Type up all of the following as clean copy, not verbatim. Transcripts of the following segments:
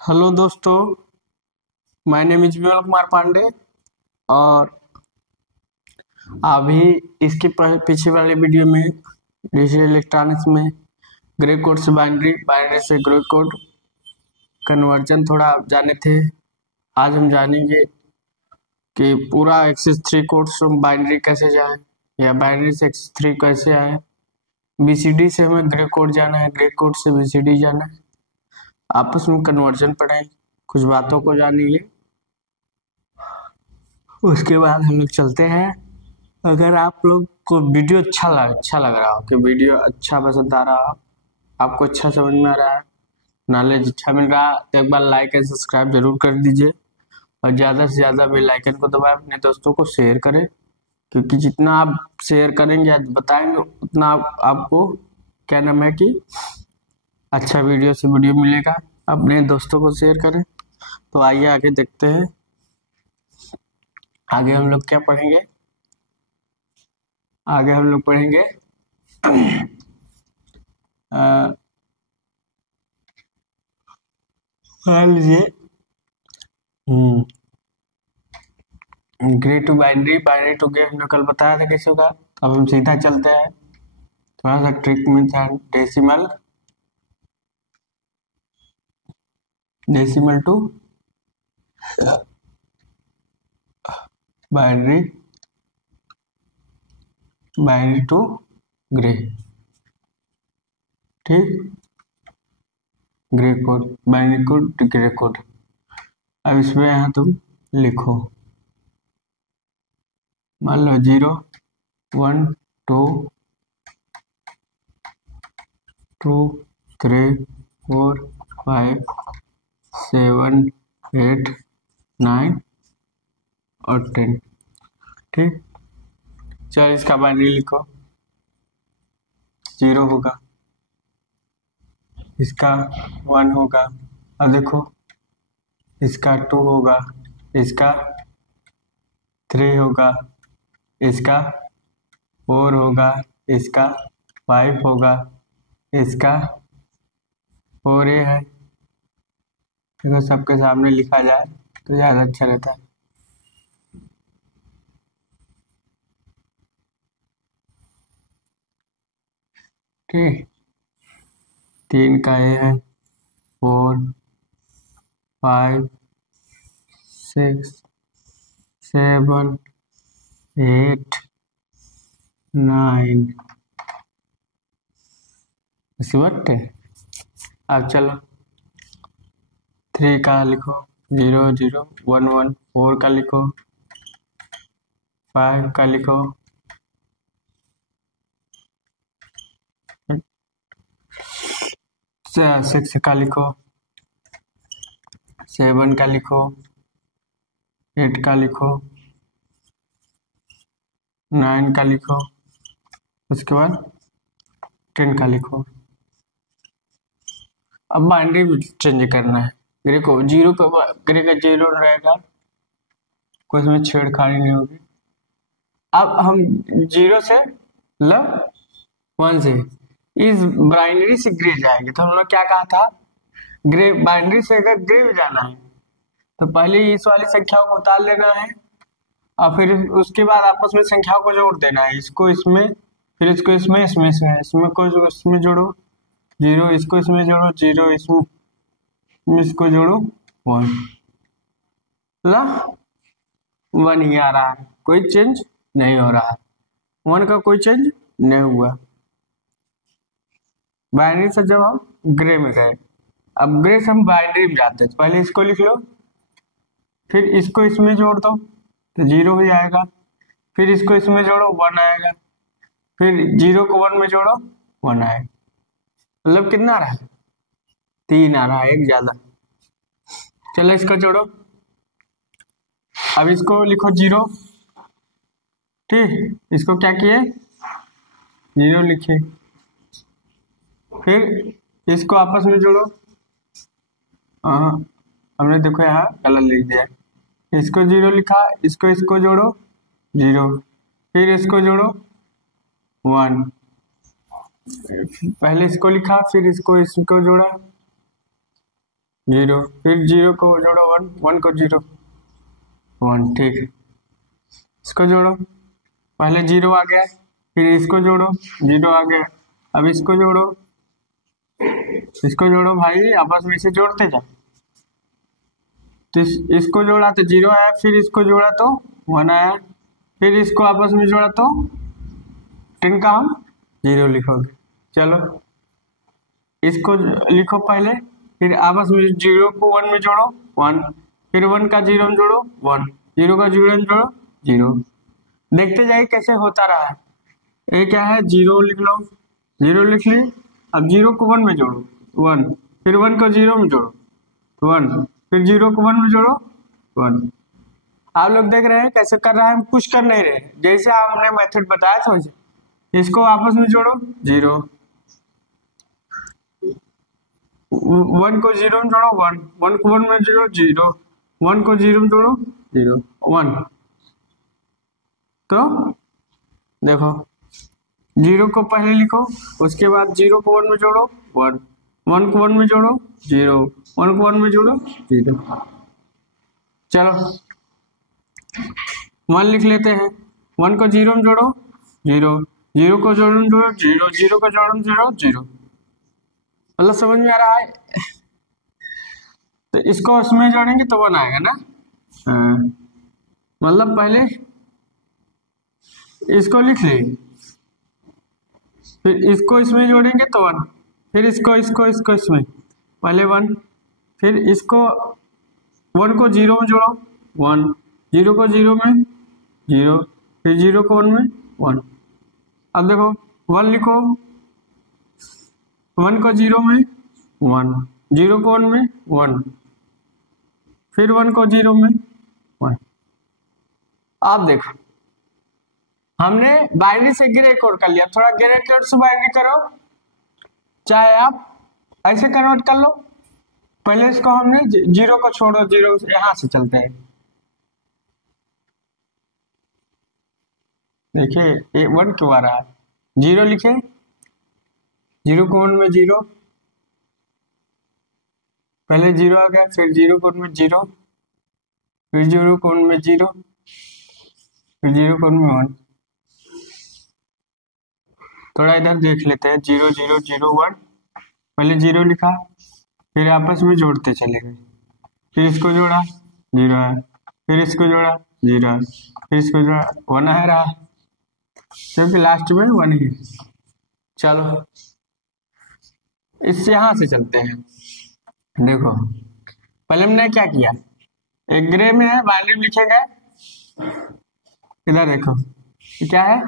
Hello दोस्तों, my name is Vimal Kumar Pandey. और अभी इसके पीछे वाले वीडियो में डिजिटल इलेक्ट्रॉनिक्स में ग्रे कोड से बाइनरी, बाइनरी से ग्रे कोड कन्वर्जन थोड़ा आप जाने थे। आज हम जानेंगे कि पूरा एक्सिस 3 कोड से बाइनरी कैसे जाए या बाइनरी से एक्सिस 3 कैसे आए। बीसीडी से हमें ग्रे कोड जाना है, ग्रे कोड से बीसीडी जाना है। आपस में कन्वर्जन पढ़ें, कुछ बातों को जानेंगे, उसके बाद हम लोग चलते हैं। अगर आप लोग को वीडियो अच्छा लग रहा हो, कि वीडियो अच्छा पसंद आ रहा हो, आपको अच्छा समझ में आ रहा है, नॉलेज अच्छा मिल रहा है, तो एक बार लाइक एंड सब्सक्राइब जरूर कर दीजिए और ज़्यादा से ज़्यादा बेल आइकन को दबाएं, अपने दोस्तों को शेयर करें, क्योंकि जितना आप शेयर करेंगे या बताएंगे उतना आपको क्या नाम है कि अच्छा वीडियो से वीडियो मिलेगा। अपने दोस्तों को शेयर करें। तो आइए आगे देखते हैं। आगे हम लोग क्या पढ़ेंगे? आगे हम लोग पढ़ेंगे मान लीजिए grey to binary, binary to grey हमने कल बताया था कैसे होगा। अब हम सीधा चलते हैं, थोड़ा सा ट्रिक मिलता है। Decimal to binary, binary to gray, ठीक, gray code, binary code, gray code. अब इसमें यहाँ तुम लिखो, मान लो 0 1 2 2 3 4 5 7 8 9 और 10, ठीक। चलो इसका बाइनरी लिखो, 0 होगा, इसका 1 होगा, अब देखो इसका 2 होगा, इसका 3 होगा, इसका 4 होगा, इसका 5 होगा, इसका 4A है। देखो सबके सामने लिखा जाए तो ज़्यादा अच्छा रहता है। ठीक, 3 का A है, 4 5 6 7 8 9 बट। अब चलो 3 का लिखो, 0 0 1 1, 4 का लिखो, 5 का लिखो, 6 का लिखो, 7 का लिखो, 8 का लिखो, 9 का लिखो, उसके बाद 10 का लिखो। अब बाइनरी चेंज करना है। ग्रे को 0 पे, ग्रे का 0 रहेगा, कोई इसमें छेड़खानी नहीं होगी। अब हम 0 से मतलब 1 से इस बाइनरी से ग्रे जाएंगे। तो हमने क्या कहा था, ग्रे बाइनरी से अगर ग्रे में जाना है तो पहले इस वाली संख्याओं को उतार लेना है और फिर उसके बाद आपस में संख्याओं को जोड़ देना है। इसको इसमें, फिर इसको इसमें, इसमें इसमें को इसमें जोड़ो 0, इसको इसमें जोड़ो 0, इसमें इसको जोड़ो 1, 1 ही आ रहा है, कोई चेंज नहीं हो रहा है, 1 का कोई चेंज नहीं हुआ। बाइनरी से जब हम ग्रे में गए, अब ग्रे से हम बाइनरी में जाते हैं, पहले इसको लिख लो, फिर इसको इसमें जोड़ दो तो 0 ही आएगा, फिर इसको इसमें जोड़ो 1 आएगा, फिर 0 को 1 में जोड़ो 1 आएगा। मतलब कितना आ रहा है, 3 आ रहा है, एक ज्यादा। चलो इसको जोड़ो, अब इसको लिखो 0, ठीक, इसको क्या किए 0 लिखे, फिर इसको आपस में जोड़ो। हमने देखो यहाँ गलत लिख दिया, इसको 0 लिखा, इसको जोड़ो 0, फिर इसको जोड़ो 1, पहले इसको लिखा फिर इसको जोड़ा जीरो, फिर जीरो को जोड़ो वन, वन को जीरो, वन, ठीक है। इसको जोड़ो, पहले जीरो आ गया, फिर इसको जोड़ो, जीरो आ गया, अब इसको जोड़ो, इसको जोड़ो भाई, आपस में इसे जोड़ते जा। तो इसको जोड़ा तो जीरो आया, फिर इसको जोड़ा तो वन आया, फिर इसको आपस में जोड़ा तो 10 का हम जीरो लिखोगे। चलो इसको लिखो पहले, फिर आपस में जीरो को वन में जोड़ो, वन, फिर वन का जीरो में जोड़ो, वन, जीरो का जीरो में जोड़ो, जीरो। देखते जाइए कैसे होता रहा है। ये क्या है, जीरो लिख लो, जीरो लिख ली, अब जीरो को वन में जोड़ो, वन, फिर वन को जीरो में जोड़ो, वन, फिर जीरो को वन में जोड़ो, वन। आप लोग देख रहे हैं कैसे कर रहा है, हम कुछ कर नहीं रहे, जैसे हमने मेथड बताया था वैसे। इसको आपस में जोड़ो, जीरो, वन को जीरो में जोड़ो, वन, वन को वन में जोड़ो, जीरो, वन को जीरो में जोड़ो, जीरो, वन। तो देखो, जीरो को पहले लिखो, उसके बाद जीरो को वन में जोड़ो, वन, वन को वन में जोड़ो, जीरो, वन को वन में जोड़ो, जीरो। चलो वन लिख लेते हैं, वन को जीरो में जोड़ो, जीरो, जीरो को जोड़ो में जोड़ो, जीरो, जीरो को जोड़ो में जोड़ो, जीरो। मतलब समझ में आ रहा है? तो इसको उसमें जोड़ेंगे तो वन आएगा ना। मतलब पहले इसको लिख ले, फिर इसको इसमें जोड़ेंगे तो वन, फिर इसको इसमें, पहले वन, फिर इसको वन को जीरो में जोड़ो, वन, जीरो को जीरो में, जीरो, फिर जीरो को वन में, वन। अब देखो वन लिखो, वन को जीरो में, वन, जीरो को वन में, वन, फिर वन को जीरो में, वन। आप देखो हमने बाइनरी से ग्रे कोड कर लिया, थोड़ा ग्रे कोड से बाइनरी करो, चाहे आप ऐसे कन्वर्ट कर लो। पहले इसको हमने जीरो को छोड़ो, जीरो यहां से चलते हैं। देखिए ये वन क्यों आ रहा है, जीरो लिखे, जीरो को वन में जीरो, पहले जीरो आ गया, फिर जीरो को वन में जीरो, फिर जीरो को वन में जीरो, फिर जीरो को वन में वन। थोड़ा इधर देख लेते हैं, जीरो जीरो जीरो वन, पहले जीरो लिखा, फिर आपस में जोड़ते चले गए, फिर इसको जोड़ा, जीरो है, फिर इसको जोड़ा, जीरो है, फिर इसको जोड़ा, वन है रहा, क्योंकि लास्ट में वन ही। चलो इससे यहां से चलते हैं। देखो पहले हमने क्या किया, एक ग्रे में है, बाइनरी लिखेंगे, इधर देखो क्या है,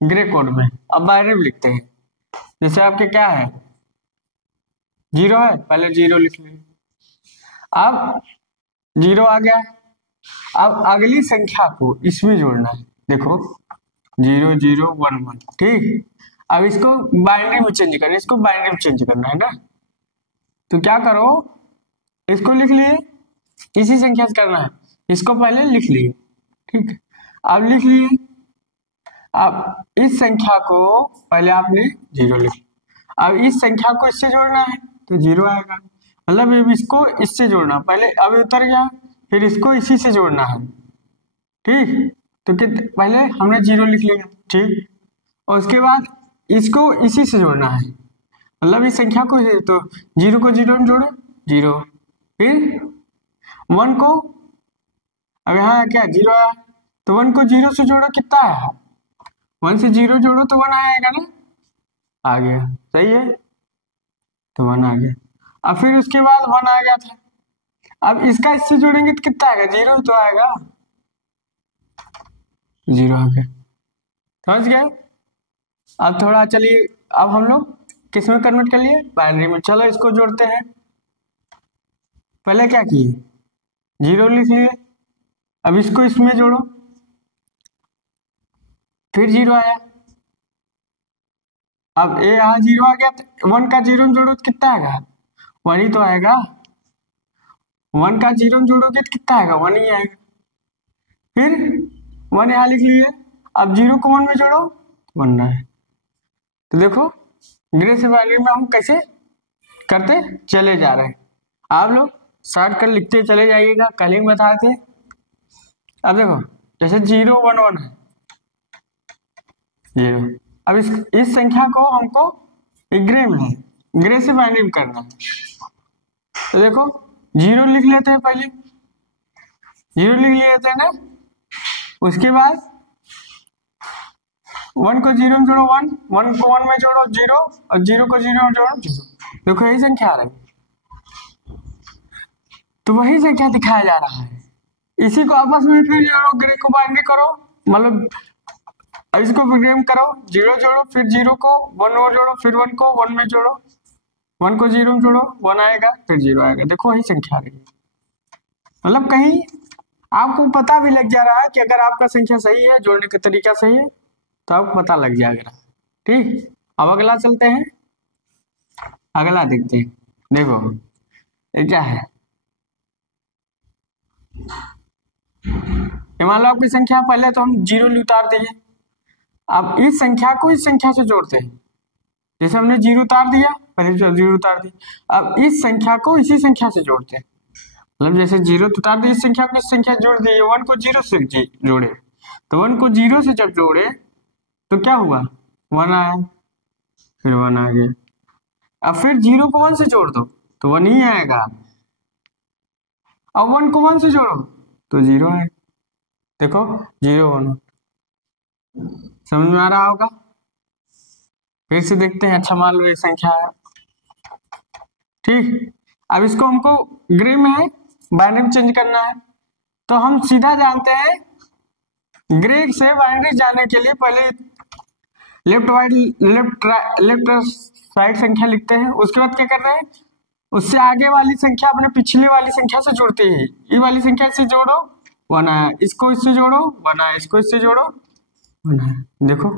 ग्रे कोड में। अब बाइनरी लिखते हैं, जैसे आपके क्या है, जीरो है, पहले जीरो लिख लें, अब जीरो आ गया, अब अगली संख्या को इसमें जोड़ना है। देखो जीरो जीरो वन वन, ठीक। अब इसको बाइनरी में चेंज करना है, इसको बाइनरी में चेंज करना है ना, तो क्या करो, इसको लिख लिए, इसी संख्या से करना है, इसको पहले लिख लिए, ठीक। अब लिख लिए, अब इस संख्या को पहले आपने जीरो लिख, अब इस संख्या को इससे जोड़ना है तो जीरो आएगा, मतलब अब इसको इससे जोड़ना, पहले अब उतर गया, फिर इसको इसी से जोड़ना है, ठीक। तो पहले हमने जीरो लिख लिया, ठीक, और उसके बाद इसको इसी से जोड़ना है, मतलब इस संख्या को, तो जीरो को जीरो में जोड़ो, जीरो, फिर वन को, अब यहाँ क्या जीरो आया, तो वन को जीरो से जोड़ो, कितना आया, वन से जीरो जोड़ो तो वन आएगा ना, आ गया, सही है, तो वन आ गया। अब फिर उसके बाद वन आ गया था, अब इसका इससे जोड़ेंगे तो कितना आएगा, जीरो तो आएगा, जीरो आ गया, समझ गए। अब थोड़ा चलिए, अब हम लोग किस में कन्वर्ट कर लिए, बाइनरी में। चलो इसको जोड़ते हैं, पहले क्या किए, जीरो लिख लिए, अब इसको इसमें जोड़ो, फिर जीरो आया, अब ये यहाँ जीरो आ गया, तो वन का जीरो में जोड़ो तो कितना आएगा, वन ही तो आएगा, वन का जीरो में जोड़ोगे तो कितना आएगा, वन ही आएगा, फिर वन यहाँ लिख लिए, अब जीरो को वन में जोड़ो, वन है। तो देखो ग्रे से बाइनरी में हम कैसे करते चले जा रहे हैं। आप लोग शॉर्ट कर लिखते चले जाइएगा, कल ही बताए थे। अब देखो जैसे 0 1 1 है 0। अब इस संख्या को हमको ग्रे में है, ग्रे से बाइंडिंग करना है। तो देखो 0 लिख लेते हैं, पहले 0 लिख लेते हैं ना, उसके बाद 1 को 0 में जोड़ो 1, 1 को 1 में जोड़ो 0 और 0 को 0 में जोड़ो 0। देखो यही संख्या आ रही है, तो वही संख्या दिखाया जा रहा है। इसी को आपस में फिर जोड़ो, ग्रे को बाइंडिंग करो, मतलब इसको ग्रे में करो, 0 जोड़ो, फिर 0 को 1 और जोड़ो, फिर 1 को 1 में जोड़ो, 1 को 0 में जोड़ो, 1 आएगा, फिर 0 आएगा। देखो वही संख्या आ रही है। मतलब कहीं आपको पता भी लग जा रहा है कि अगर आपका संख्या सही है, जोड़ने का तरीका सही है, तो आपको पता लग जाएगा। ठीक, अब अगला चलते हैं, अगला देखते हैं। देखो ये क्या है, मान लो आपकी संख्या, पहले तो हम 0 उतार दिए। अब इस संख्या को इस संख्या से जोड़ते हैं, जैसे हमने 0 उतार दिया, पहले 0 उतार दिया। अब इस संख्या को इसी संख्या से जोड़ते हैं, मतलब जैसे 0 उतार दिए, इस संख्या को इस संख्या से जोड़ दिए, 1 को 0 से जोड़े, तो 1 को 0 से जब जोड़े तो क्या हुआ, 1 आया, फिर 1 आ गया। अब फिर 0 को 1 से जोड़ दो तो 1 ही आएगा। अब 1 को 1 से जोड़ो तो 0 आएगा। देखो 0 1, समझ में आ रहा होगा। फिर से देखते हैं। अच्छा मान लो ये संख्या है, ठीक। अब इसको हमको ग्रे में है, बाइनरी में चेंज करना है, तो हम सीधा जानते हैं ग्रे से बाइनरी जाने के लिए पहले लेफ्ट साइड संख्या लिखते हैं। उसके बाद क्या कर रहे हैं, उससे आगे वाली संख्या अपने पिछले वाली संख्या से जोड़ते हैं। ये वाली संख्या से जोड़ो 1 आया, इसको इससे जोड़ो 1 आया, इसको इससे जोड़ो 1 आया। देखो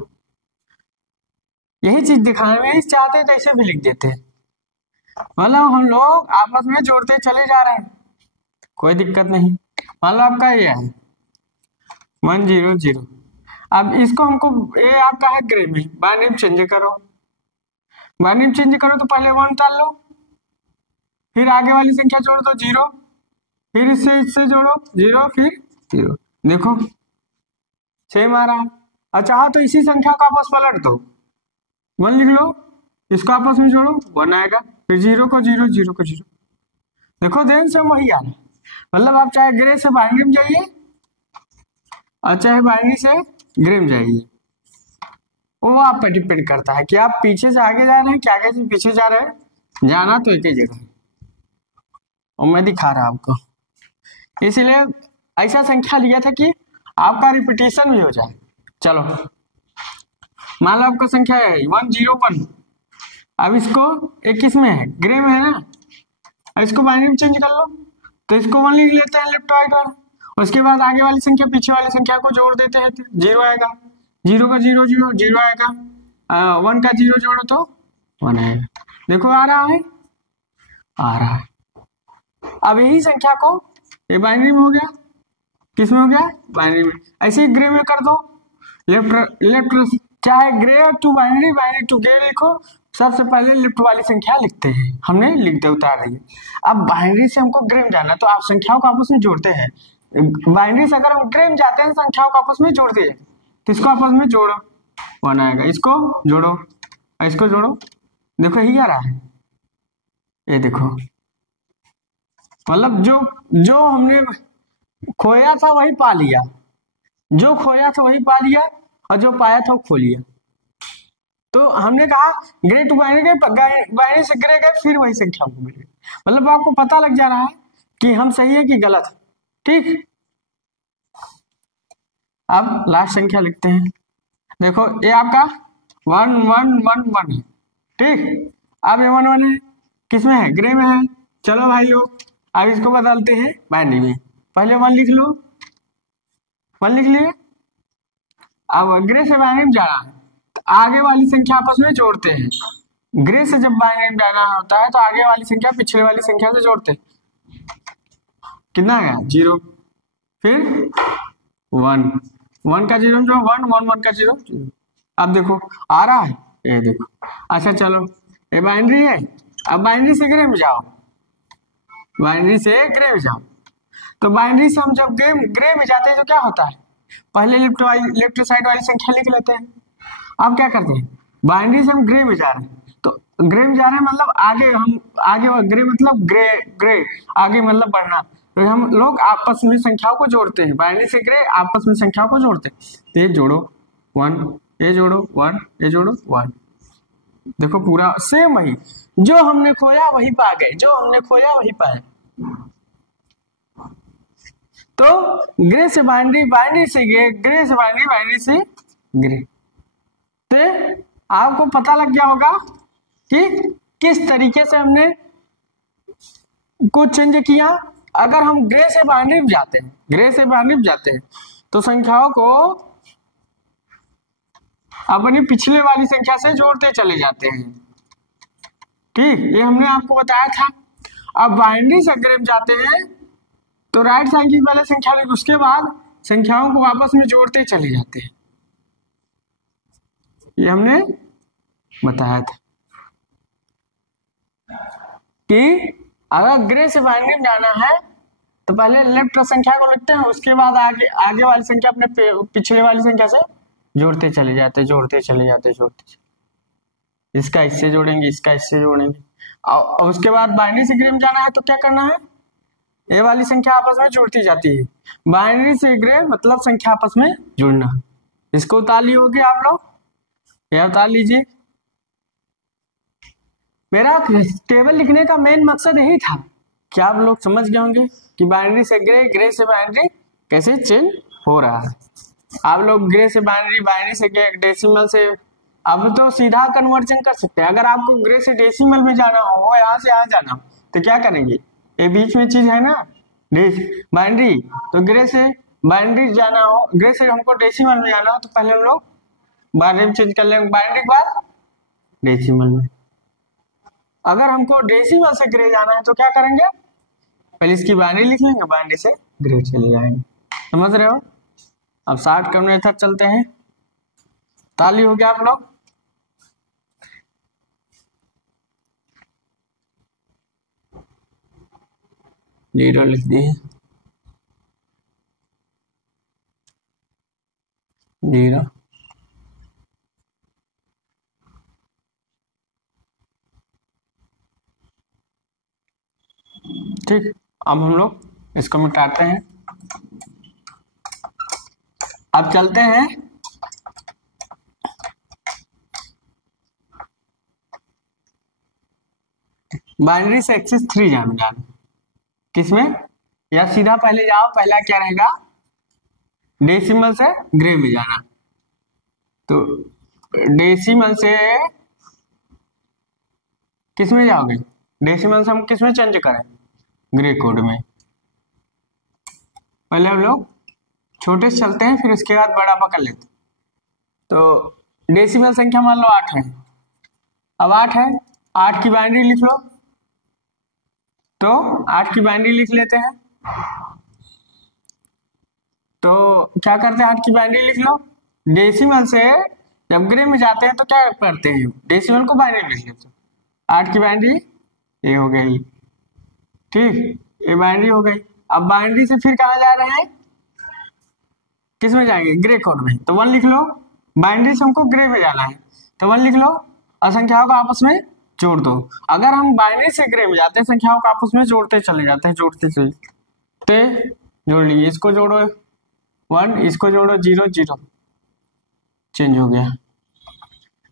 यही चीज दिखाने में चाहते हैं तो ऐसे भी लिख देते हैं, मतलब हम लोग आपस में जोड़ते चले जा रहे हैं, कोई दिक्कत नहीं। मान लो आपका ये है 1 0 0। अब इसको हमको, ये आपका है ग्रे में, बाइनरी में चेंज करो, बाइनरी में चेंज करो तो पहले 1 उतार लो, फिर आगे वाली संख्या जोड़ दो 0, फिर इससे जोड़ो 0, फिर 0। देखो सेम आ रहा है। अच्छा हाँ, तो इसी संख्या को आपस पलट दो, 1 लिख लो, इसको आपस में जोड़ो 1 आएगा, फिर 0 को 0 0 को 0। देखो देन से वही आ रहा है। मतलब आप चाहे ग्रे से बाइनरी में जाइए और चाहे बाइनरी से ग्रे में जाइए, वो आप पर डिपेंड करता है कि आप पीछे से आगे जा रहे हैं कि आगे से पीछे जा रहे हैं। जाना तो एक ही जगह, और मैं दिखा रहा आपको, इसीलिए ऐसा संख्या लिया था कि आपका रिपीटेशन भी हो जाए। चलो मान लो आपका संख्या है 1 0 1। अब इसको एक किस में है, ग्रे में है ना, अब इसको बाइनरी में चेंज कर लो, तो इसको 1 लिख लेते हैं लेफ्ट राइट वाला, उसके बाद आगे वाली संख्या पीछे वाली संख्या को जोड़ देते हैं, 0 आएगा, 0 का 0 0 0 आएगा, 1 का 0 जोड़ो तो 1 आएगा। देखो आ रहा है, आ रहा है। अब यही संख्या को ये बाइनरी में हो गया, किस में हो गया, बाइनरी में। ऐसे ही ग्रे में कर दो, लेफ्ट चाहे grey to binary, binary to grey लिखो। सबसे पहले लेफ्ट वाली संख्या लिखते हैं, हमने लिख दे उतार रही है। अब बाइनरी से हमको ग्रे में जाना, तो आप संख्याओं को आपस में जोड़ते हैं। बाइनरी से अगर हम ग्रे में जाते हैं, संख्याओं को आपस में जोड़ते हैं, तो इसको आपस में जोड़ो 1 आएगा, इसको जोड़ो, इसको जोड़ो। देखो यही आ रहा है, ये देखो, मतलब जो हमने खोया था वही पा लिया, जो खोया था वही पा लिया, और जो पाया था वो खो लिया। तो हमने कहा ग्रे टू बाइनरी गए, बाइनरी से ग्रे गए, फिर वही संख्या हमको मिल गई। मतलब आपको पता लग जा रहा है कि हम सही है कि गलत है, ठीक। अब लास्ट संख्या लिखते हैं। देखो ये आपका 1 1 1 1 है, ठीक। अब ये 1 1 है, किसमें है, ग्रे में है। चलो भाई लोग अब इसको बदलते हैं बाइनरी में। पहले 1 लिख लो, 1 लिख लिए। अब ग्रे से बाइनरी में जाना है, तो आगे वाली संख्या आपस में जोड़ते हैं। ग्रे से जब बाइनरी में जाना होता है तो आगे वाली संख्या पिछले वाली संख्या से जोड़ते हैं। कितना गया 0, फिर 1 1 का 0 जो 1 1 1 का 0 0। अब देखो आ रहा है, ये देखो। अच्छा चलो ये बाइनरी है, अब बाइनरी से ग्रे में जाओ, बाइनरी से ग्रे में जाओ। तो बाइनरी से हम जब ग्रे में जाते हैं तो क्या होता है, पहले लेफ्ट साइड वाली संख्या लिख लेते हैं। अब क्या करते हैं, बाइनरी से हम ग्रे में जा रहे हैं, तो ग्रे में जा रहे हैं मतलब आगे ग्रे मतलब ग्रे आगे मतलब बढ़ना। तो हम लोग आपस में संख्याओं को जोड़ते हैं, बाइनरी से ग्रे आपस में संख्याओं को जोड़ते हैं। तो ये जोड़ो 1, ये जोड़ो 1, ये जोड़ो 1। देखो पूरा सेम वही, जो हमने खोया वही पा गए, जो हमने खोया वही पाए। तो ग्रे से बाइनरी, बाइनरी से ग्रे से बाइनरी, बाइनरी से ग्रे। तो आपको पता लग गया होगा कि किस तरीके से हमने कुछ चेंज किया। अगर हम ग्रे से बाइनरी में जाते हैं, ग्रे से बाइनरी में जाते हैं तो संख्याओं को अपनी पिछले वाली संख्या से जोड़ते चले जाते हैं। ठीक, ये हमने आपको बताया था। अब बाइनरी से ग्रे में जाते हैं तो राइट साइड की पहले संख्या लिख, उसके बाद संख्याओं को आपस में जोड़ते चले जाते हैं। ये हमने बताया था कि अगर ग्रे से बाइनरी में जाना है तो पहले लेफ्ट संख्या को लिखते हैं, उसके बाद आगे वाली संख्या अपने पिछले वाली संख्या से जोड़ते चले जाते, जोड़ते चले जाते, जोड़ते चले। इसका इससे जोड़ेंगे, इसका इससे जोड़ेंगे। और उसके बाद बाइनरी से ग्रे में जाना है तो क्या करना है, ये वाली संख्या आपस में जुड़ती जाती है। बाइनरी से ग्रे मतलब संख्या आपस में जुड़ना। इसको उतार ली होगी आप लोग, यह उतार लीजिए। मेरा टेबल लिखने का मेन मकसद यही था कि आप लोग समझ गए होंगे कि बाइनरी से ग्रे, ग्रे से बाइनरी कैसे चेंज हो रहा है। आप लोग ग्रे से बाइनरी, बाइनरी से ग्रे, डेसिमल से अब तो सीधा कन्वर्जन कर सकते हैं। अगर आपको ग्रे से डेसिमल में जाना हो, यहाँ से यहाँ जाना हो, तो क्या करेंगे, ये बीच में चीज है ना बाइनरी, तो ग्रे से बाइनरी जाना हो, ग्रे से हमको डेसिमल में जाना हो तो पहले हम लोग बाइनरी में चेंज कर लेंगे, बाइनरी के बाद डेसिमल में। अगर हमको डेसिमल से ग्रे जाना है तो क्या करेंगे, पहले इसकी बाइनरी लिख लेंगे, बाइनरी से ग्रे चले जाएंगे। समझ रहे हो। अब शॉर्ट कट मेथड चलते हैं। ताली हो गया आप लोग। जीरो लिख दिए, जीरो। ठीक, अब हम लोग इसको मिटाते हैं। अब चलते हैं बाइनरी से एक्सिस 3 जाना। किसमें, या सीधा पहले जाओ, पहला क्या रहेगा, डेसिमल से ग्रे में जाना। तो डेसिमल से किस में जाओगे, डेसिमल से हम किस में चेंज करें, ग्रे कोड में। पहले हम लोग छोटे से चलते हैं, फिर उसके बाद बड़ा पकड़ लेते। तो डेसिमल संख्या मान लो 8 है। अब 8 है, 8 की बाइनरी लिख लो। तो 8 की बाइनरी लिख लेते हैं। तो क्या करते हैं, 8 की बाइनरी लिख लो। डेसिमल से जब ग्रे में जाते हैं तो क्या करते हैं, डेसिमल को बाइनरी लिख लेते हैं। 8 की बाइनरी ये हो गई। ठीक, ये बाइनरी हो गई। अब बाइनरी से फिर कहाँ जा रहे हैं, किस में जाएंगे, ग्रे कोड में। तो 1 लिख लो। बाइनरी से हमको ग्रे में जाना है तो 1 लिख लो और संख्याओं को आपस में जोड़ दो। अगर हम बाइनरी से ग्रे में जाते हैं, संख्याओं को आपस में जोड़ते चले जाते हैं, जोड़ते चले जोड़ लिए। इसको जोड़ो 1, इसको जोड़ो 0, 0 चेंज हो गया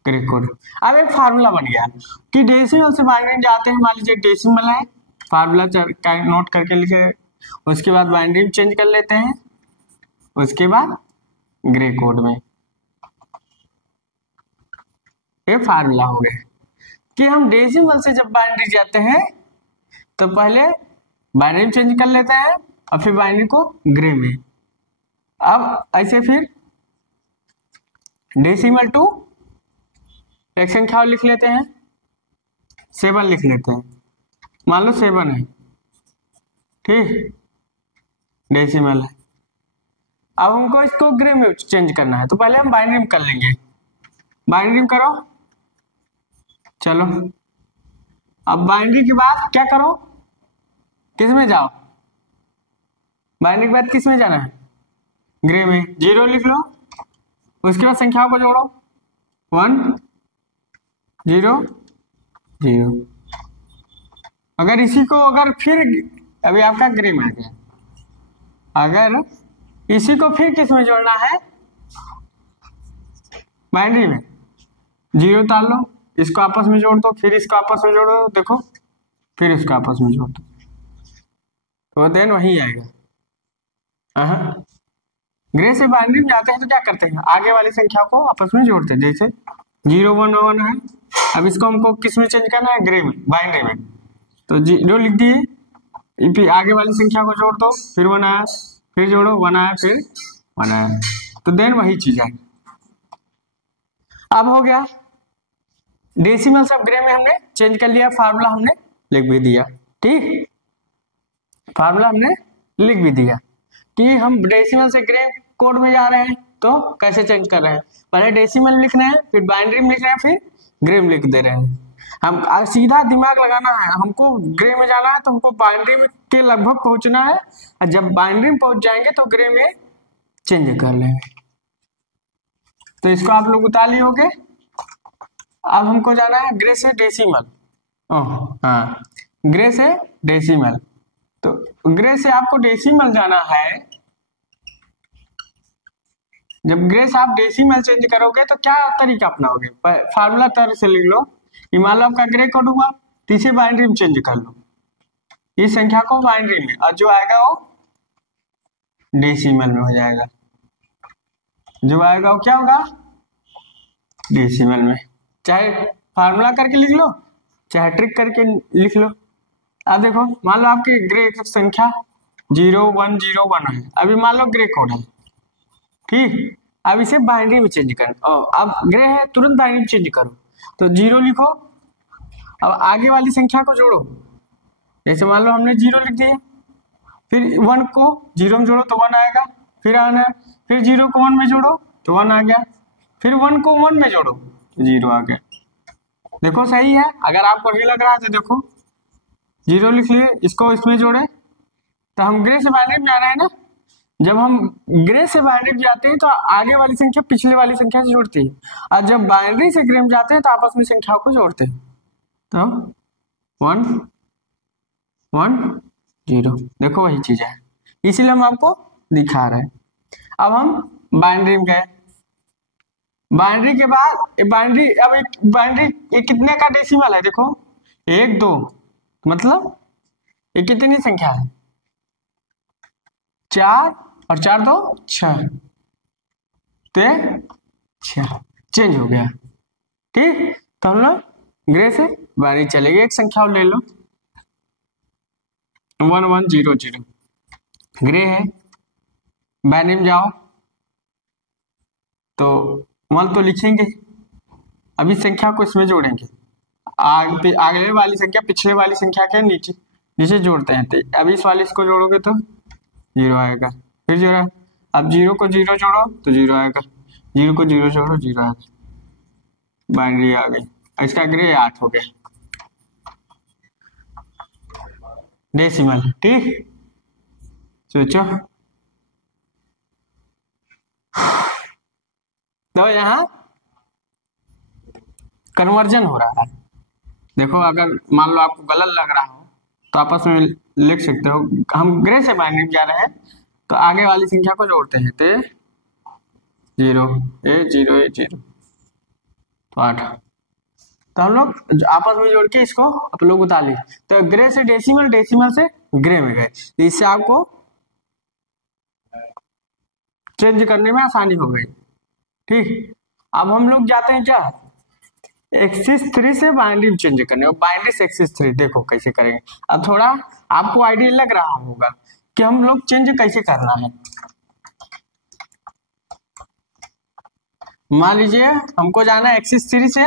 ग्रे कोड। अब एक फार्मूला बन गया कि डेसिमल से बाइनरी जाते हैं, मान लीजिए डेसिमल है, फार्मूला नोट करके लिखे, उसके बाद बाइनरी में चेंज कर लेते हैं, उसके बाद ग्रे कोड में। ये फार्मूला हो गया कि हम डेसिमल से जब बाइनरी जाते हैं तो पहले बाइनरी में चेंज कर लेते हैं और फिर बाइनरी को ग्रे में। अब ऐसे फिर डेसिमल टू एक संख्या लिख लेते हैं, 7 लिख लेते हैं, मान लो 7 है। ठीक, डेसिमल है। अब हमको इसको ग्रे में चेंज करना है तो पहले हम बाइनरी में कर लेंगे। बाइनरी में करो, चलो। अब बाइनरी के बाद क्या करो, किस में जाओ, बाइनरी के बाद किस में जाना है, ग्रे में। 0 लिख लो, उसके बाद संख्याओं को जोड़ो, 1 0 0। अगर इसी को अगर फिर अभी आपका ग्रे में आ गया, अगर इसी को फिर किस में जोड़ना है, बाइनरी में, 0 डाल लो, इसको आपस में जोड़ दो, फिर इसको आपस में जोड़ दो, देखो फिर इसको आपस में जोड़ दो, तो देन वही आएगा। ग्रे से बाइनरी में जाते हैं तो क्या करते हैं, आगे वाली संख्या को आपस में जोड़ते हैं। जैसे 0 1 1 है, अब इसको हमको किस में चेंज करना है, ग्रे में, बाइनरी में, तो 0 लिख दिए, फिर आगे वाली संख्या को जोड़ दो, फिर 1 आया, फिर जोड़ो, 1 आया, फिर 1 आया, तो देन वही चीज है। अब हो गया डेसिमल सब ग्रे में हमने चेंज कर लिया, फार्मूला हमने लिख भी दिया, ठीक, फार्मूला हमने लिख भी दिया कि हम डेसिमल से ग्रे कोड में जा रहे हैं तो कैसे चेंज कर रहे हैं, पहले डेसिमल लिख रहे हैं, फिर बाइनरी में लिख रहे हैं, फिर ग्रे में लिख दे रहे हैं। हम सीधा दिमाग लगाना है, हमको ग्रे में जाना है तो हमको बाइनरी में के लगभग पहुंचना है, और जब बाइनरी में पहुंच जाएंगे तो ग्रे में चेंज कर लेंगे। तो इसको आप लोग उतार लिए होगे। अब हमको जाना है ग्रे से डेसिमल, हाँ ग्रे से डेसिमल, तो ग्रे से आपको डेसिमल जाना है। जब ग्रे से आप डेसिमल चेंज करोगे तो क्या तरीका अपनाओगे, फार्मूला तरह से लिख लो, मान लो आपका ग्रे कोड हुआ, तीसरे बाइनरी में चेंज कर लो इस संख्या को बाइनरी में, और जो आएगा वो डेसिमल में हो जाएगा, जो आएगा वो क्या होगा, डेसिमल में। चाहे फार्मूला करके लिख लो, चाहे ट्रिक करके लिख लो। अब देखो मान लो आपकी ग्रे संख्या 0 1 0 1 है, अभी मान लो ग्रे कोड है, ठीक, अब इसे बाइनरी में चेंज कर, अब ग्रे है तुरंत बाइनरी में चेंज करो, तो 0 लिखो, अब आगे वाली संख्या को जोड़ो, जैसे मान लो हमने 0 लिख दिया, फिर 1 को 0 में जोड़ो तो 1 आएगा, फिर आना, फिर 0 को 1 में जोड़ो तो 1 आ गया, फिर 1 को 1 में जोड़ो तो 0 आ गया। देखो सही है, अगर आपको नहीं लग रहा है तो देखो 0 लिख लिए, इसको इसमें जोड़े, तो हम ग्रे से बाइनरी में जा रहे हैं ना, जब हम ग्रे से बाइनरी में जाते हैं तो आगे वाली संख्या पिछले वाली संख्या से जोड़ती है, और जब बाइनरी से ग्रे में जाते हैं तो आपस में संख्याओं को जोड़ते हैं, तो 1 1 0, देखो वही चीज है, इसीलिए हम आपको दिखा रहे हैं। अब हम बाइनरी में गए, बाइनरी के बाद बाइनरी, अब एक बाइनरी ये कितने का डेसिमल है, देखो 1 2, मतलब ये कितनी संख्या है, 4 और 4 2 6, तो 6 चेंज हो गया, ठीक। तो हम लोग ग्रे से बाइनरी चले गए, एक संख्या और ले लो, 1 1 0 0, ग्रे है, बाइनरी में जाओ तो मान तो लिखेंगे, अभी संख्या को इसमें जोड़ेंगे, आगे वाली संख्या पिछले वाली संख्या के नीचे नीचे जोड़ते हैं, तो अभी इस वाली इसको जोड़ोगे तो 0 आएगा, फिर जोड़ा, अब 0 को 0 जोड़ो तो 0 आएगा, 0 को 0 जोड़ो 0 आएगा, बाइनरी आ गई, इसका ग्रे 8 हो गया डेसिमल, ठीक। सोचो, तो यहाँ कन्वर्जन हो रहा है, देखो अगर मान लो आपको गलत लग रहा हो तो आपस में लिख सकते हो, हम ग्रे से बाइनरी में जा रहे हैं तो आगे वाली संख्या को जोड़ते हैं, तो 0 1 0 1 0 तो 8, तो हम लोग आपस में जोड़ के इसको आप लोग उतार लिए, तो ग्रे से डेसिमल, डेसिमल से ग्रे में गए, तो इससे आपको चेंज करने में आसानी हो गई, ठीक। अब हम लोग जाते हैं क्या, एक्सिस 3 से बाइनरी में चेंज करने, और बाइनरी से एक्सिस 3 देखो कैसे करेंगे। अब थोड़ा आपको आइडिया लग रहा होगा कि हम लोग चेंज कैसे करना है। मान लीजिए हमको जाना है एक्सिस 3 से,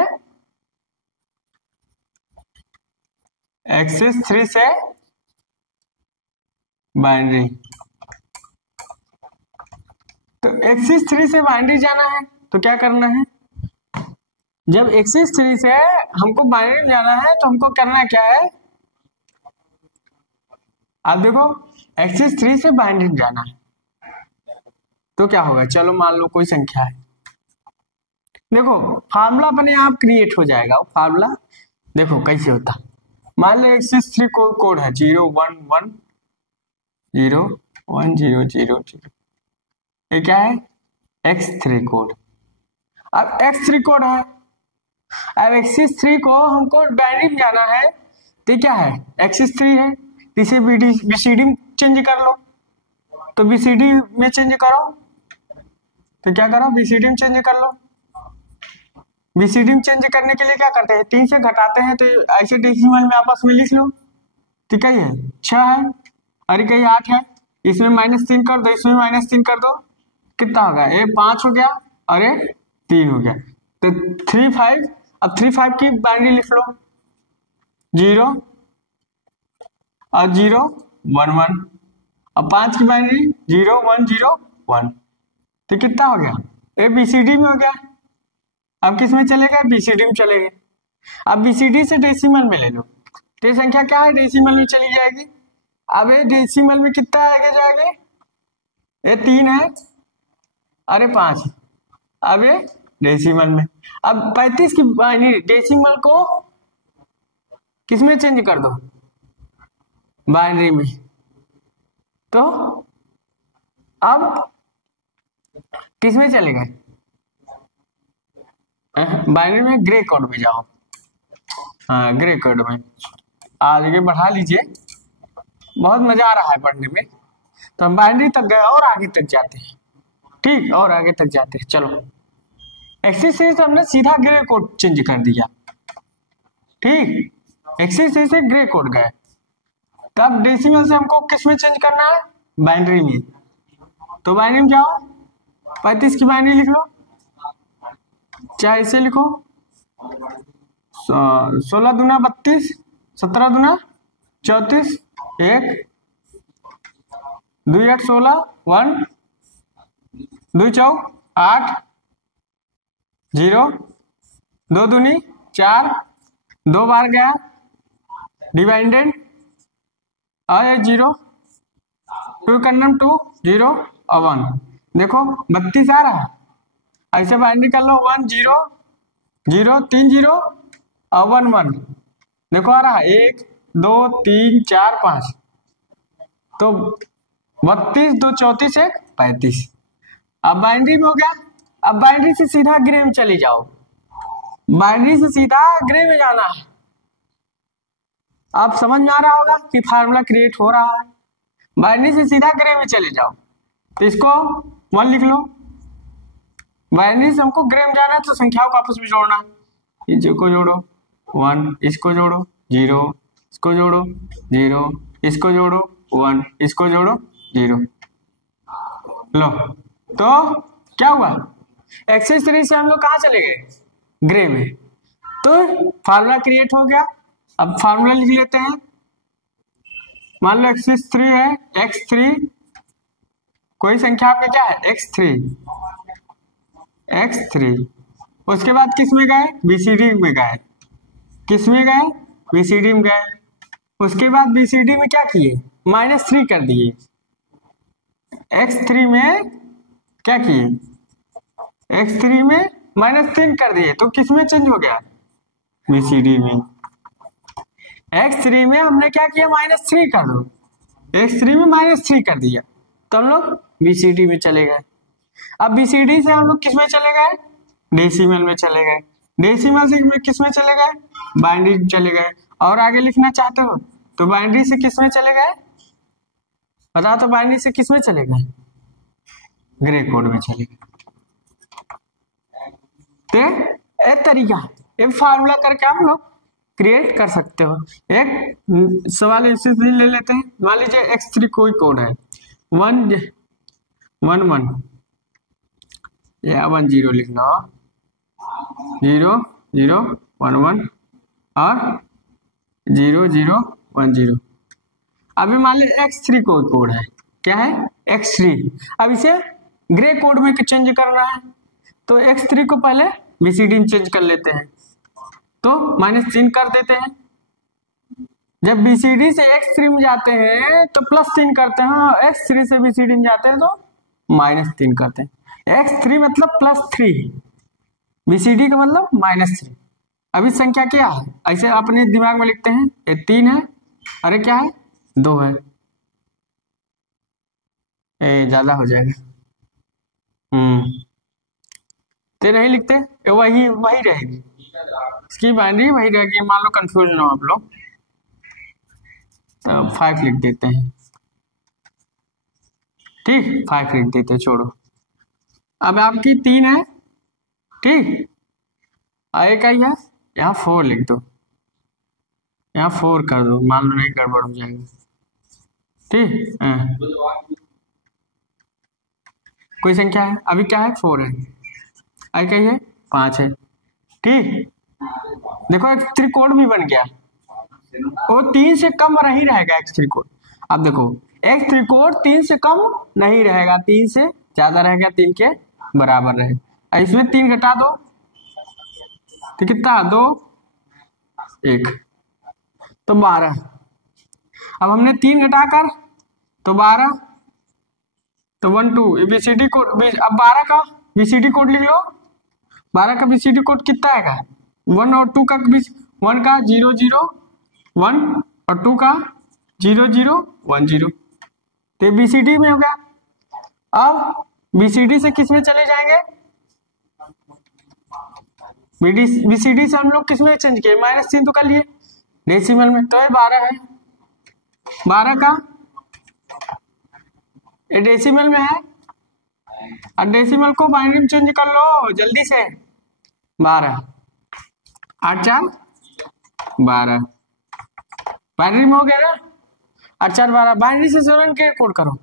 एक्सिस 3 से बाइनरी, तो एक्सिस 3 से बाइनरी जाना है तो क्या करना है, जब एक्सिस 3 से हमको बाइनरी में जाना है तो हमको करना क्या है, अब देखो एक्सिस 3 से बाइनरी में जाना है तो क्या होगा, चलो मान लो कोई संख्या है, देखो फार्मूला अपने आप क्रिएट हो जाएगा। फार्मूला देखो कैसे होता, मान लो एक्सिस 3 कोड है 0 1 1 0 1 0 0 0, ये क्या है x3 कोड। अब x3 कोड है, अब एक्सिस 3 को हमको बाइनरी में जाना है तो क्या है एक्सिस 3 है, इसे बीसीडी में चेंज कर लो, तो बीसीडी में चेंज करो, तो क्या करो बीसीडी में चेंज कर लो। बीसीडी में चेंज करने के लिए क्या करते हैं, 3 से घटाते हैं तो ऐसे डेसिमल में आपस में लिख लो, ठीक है, ये 6 है और कहीं 8 है, इसमें -3 कर दो, इसमें -3 कर दो, कितना होगा, ये 5 हो गया और ये 3 हो गया, तो 3 5। अब 3 5 की बाइनरी लिख लो 0 और 0 1 1, अब 5 की बाइनरी 0 1 0 1, तो कितना हो गया, ये बीसीडी में हो गया। अब किस में चलेगा, बीसीडी में चलेगा। अब बीसीडी से डेसिमल में ले लो, तो ये संख्या क्या है डेसिमल में चली जाएगी। अब ये डेसिमल में कितना आगे जाएंगे, ये 3 है अरे 5, अब ये डेसिमल में। अब 35 की बाइनरी डेसिमल को किस में चेंज कर दो, बाइनरी में, तो अब किस में चलेगा, बाइनरी में ग्रे कोड में जाओ, हाँ ग्रे कोड में आगे बढ़ा लीजिए, बहुत मजा आ रहा है पढ़ने में। तो हम बाइनरी तक गए और आगे तक जाते हैं, ठीक, और आगे तक जाते हैं। चलो एक्सिस से हमने सीधा ग्रे कोड चेंज कर दिया, ठीक, एक्सिस से ग्रे कोड गए, तब डेसिमल से हमको किस में चेंज करना है, बाइनरी में, तो बाइनरी में जाओ, 35 की बाइनरी लिख लो, चाहे इसे लिखो 16 दूना 32, 17 दूना 34, 1 2 8 16 1 2 4 8 0 2 दूनी 4, 2 बार गया डिवाइडेड और 0 2 कंडम 2 0 और 1, देखो 32 आ रहा है, ऐसे बाइनरी कर लो 1 0 0 3 0 और 1 1, देखो आ रहा है 1 2 3 4 5, तो 32 2 34 1 35। अब बाइनरी में हो गया, अब बाइनरी से सीधा ग्रे में चली जाओ, बाइनरी से सीधा ग्रे में जाना है। आप समझ में आ रहा होगा कि फार्मूला क्रिएट हो रहा है, बाइनरी से सीधा ग्रे में चले जाओ, तो इसको 1 लिख लो, बाइनरी से हमको ग्रे में जाना है तो संख्याओं को आपस में जोड़ना, इसको जोड़ो 1, इसको जोड़ो 0, इसको जोड़ो 0, इसको जोड़ो 1, इसको जोड़ो 0, लो, तो क्या हुआ, एक्सिस 3 से हम लोग कहाँ चले गए, ग्रे में, तो फार्मूला क्रिएट हो गया। अब फार्मूला लिख लेते हैं, मान लो एक्सिस 3 है, x3 कोई संख्या आपका क्या है x3, उसके बाद किस में गए, बीसीडी में गए, किस में गए, बीसीडी में गए, उसके बाद बीसीडी में क्या किए, -3 कर दिए, x3 में क्या किए, x3 में -3 कर दिए, तो किस में चेंज हो गया, बीसीडी में। x3 में हमने क्या किया, -3 कर दो, x3 में -3 कर दिया, तो हम लोग बीसीडी में चले गए। अब बीसीडी से हम लोग किस में चले गए, डेसिमल में चले गए, डेसिमल से किस में चले गए, बाइनरी में चले गए, और आगे लिखना चाहते हो तो बाइनरी से किस में चले गए, बताओ तो बाइनरी से किस में चले गए, ग्रे कोड में चले गए। तो एक तरीका, एक फार्मूला करके आप लोग क्रिएट कर सकते हो। एक सवाल ऐसे ले लेते हैं, मान लीजिए x3 कोई कोड है 1 1 1 या 1 0 लिखना, 0 0 1 1 और 0 0 1 0। अभी मान लीजिए x3 कोई कोड है, क्या है x3, अब इसे ग्रे कोड में चेंज करना है, तो x3 को पहले बीसीडी में चेंज कर लेते हैं, तो -3 कर देते हैं, जब बीसीडी से x3 में जाते हैं तो +3 करते हैं, x3 से बीसीडी में जाते हैं तो -3 करते हैं। x3 मतलब +3, बीसीडी का मतलब -3। अभी संख्या क्या है, ऐसे अपने दिमाग में लिखते हैं, ये 3 है, अरे क्या है 2 है, ज्यादा हो जाएगा, तो नहीं लिखते, वही रहेगी, इसकी बाइनरी वही रहेगी। मान लो कंफ्यूज ना हो आप लोग, तो 5 लिख देते हैं, ठीक, 5 लिख देते हैं, छोड़ो। अब आपकी 3 है, ठीक, एक आई है, यहाँ 4 लिख दो, यहाँ 4 कर दो, मान लो नहीं गड़बड़ हो जाएगी, ठीक। कोई संख्या है, अभी क्या है 4 है, आई कही है 5 है, ठीक। देखो x3 कोड भी बन गया, वो 3 से कम नहीं रहेगा x3 कोड। अब देखो x3 कोड 3 से कम नहीं रहेगा, 3 से ज्यादा रहेगा, 3 के बराबर रहेगा। इसमें 3 घटा दो तो कितना, 2 1 तो 12। अब हमने 3 घटाकर तो 12 तो 1 2 बीसीडी कोड, अब 12 का बीसीडी कोड लिख लो, 12 का बीसीडी कोड कितना आएगा, 1 और 2 का 1 का 0 0 1 और 2 का 0 0 1 0, तो बीसीडी में हो गया। अब बीसीडी से किस में चले जाएंगे, बीसीडी से हम लोग किस में चेंज किए, -3 तो कर लिए डेसिमल में, तो 12 है, 12 का ये डेसिमल में है, और डेसिमल को बाइनरी में चेंज कर लो जल्दी से, 12 8 4 12 बाइनरी में हो गया ना, 8 4 12 बाइनरी से 7 के कोड करो,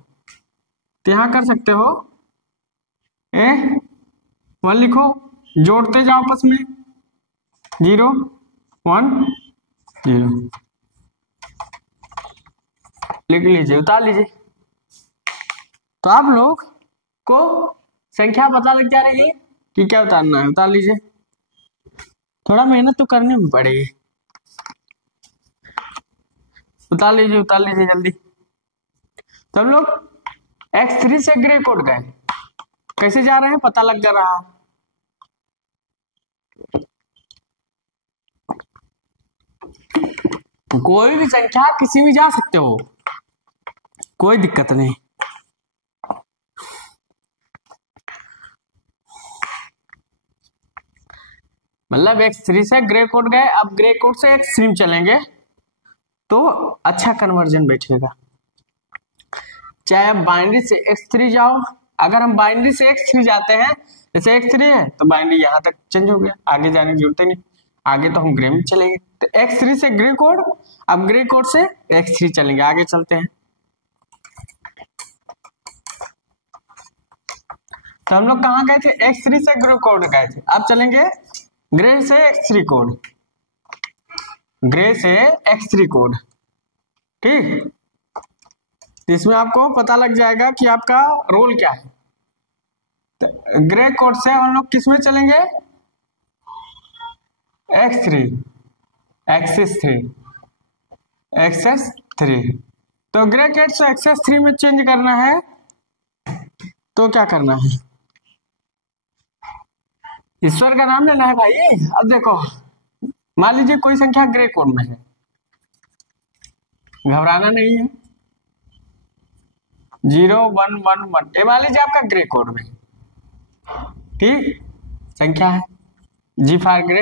तो यहाँ कर सकते हो, 1 लिखो, जोड़ते जाओ आपस में, 0 1 0 लिख लीजिए, उतार लीजिए। तो आप लोग को संख्या पता लग जा रही है कि क्या उतारना है, उतार लीजिए, थोड़ा मेहनत तो करनी भी पड़ेगी, उतार लीजिए जल्दी। तो हम लोग x3 से ग्रे कोड गए, कैसे जा रहे हैं पता लग जा रहा है, कोई भी संख्या किसी भी जा सकते हो, कोई दिक्कत नहीं। मतलब x3 से ग्रे कोड गए, अब ग्रे कोड से x3 में चलेंगे तो अच्छा कन्वर्जन बैठेगा। चाहे आप बाइनरी से x3 जाओ, अगर हम बाइनरी से x3 जाते हैं, जैसे x3 है तो बाइनरी यहाँ तक चेंज हो गया, आगे जाने की जरूरत नहीं, आगे तो हम ग्रे में चलेंगे। तो x3 से ग्रे कोड, अब ग्रे कोड से x3 चलेंगे, आगे चलते हैं। तो हम लोग कहाँ गए थे, x3 से ग्रे कोड गए थे, अब चलेंगे ग्रे से x3 कोड, ग्रे से x3 कोड, ठीक। इसमें आपको पता लग जाएगा कि आपका रोल क्या है। तो ग्रे कोड से हम लोग किस में चलेंगे, x3 एक्सेस 3। तो ग्रे कोड से एक्सेस 3 में चेंज करना है, तो क्या करना है, ईश्वर का नाम लेना है भाई। अब देखो मान लीजिए कोई संख्या ग्रे कोड में है, घबराना नहीं है, 0 1 1 1, ये मान लीजिए आपका ग्रे कोड में, ठीक, संख्या है जी फॉर ग्रे।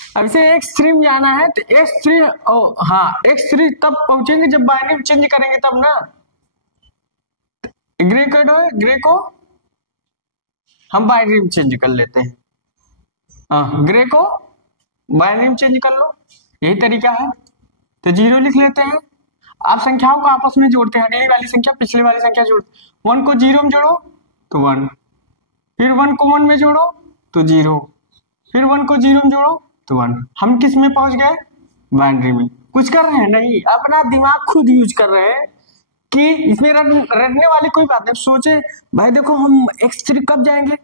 अब इसे x3 में जाना है, तो x3 x3 तब पहुंचेंगे जब बाइनरी में चेंज करेंगे तब ना, ग्रे कोड है, ग्रे को हम बाइनरी में चेंज कर लेते हैं, ग्रे को बाइनरी में चेंज कर लो, यही तरीका है। तो 0 लिख लेते हैं, आप संख्याओं को आपस में जोड़ते हैं, अगली वाली संख्या पिछली वाली संख्या जोड़ते, 1 को 0 में जोड़ो तो 1, फिर 1 को 1 में जोड़ो तो 0, फिर 1 को 0 में जोड़ो तो 1। हम किस में पहुंच गए, बाइनरी में। कुछ कर रहे हैं नहीं, अपना दिमाग खुद यूज कर रहे हैं कि इसमें रटने वाली कोई बात नहीं। सोचे भाई देखो हम x3 कब जाएंगे,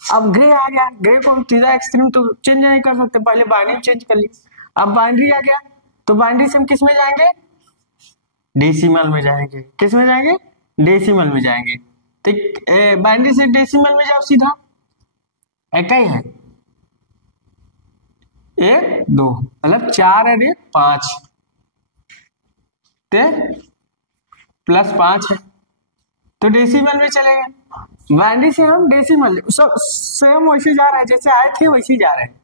अब ग्रे आ गया, ग्रे को सीधा x3 में तो चेंज नहीं कर सकते, पहले बाइनरी चेंज कर ली, अब बाइनरी आ गया तो बाइनरी से हम किस में जाएंगे, डेसिमल में जाएंगे। किस में जाएंगे, डेसिमल में जाएंगे। तो बाइनरी से डेसिमल में जाओ सीधा, एक ही है, 1 2 मतलब 4 और 1 5 ते +5 है, तो डेसिमल में चलेगा। बाइनरी से हम डेसिमल सेम वैसे जा रहा है जैसे आए थे वैसे जा रहे हैं,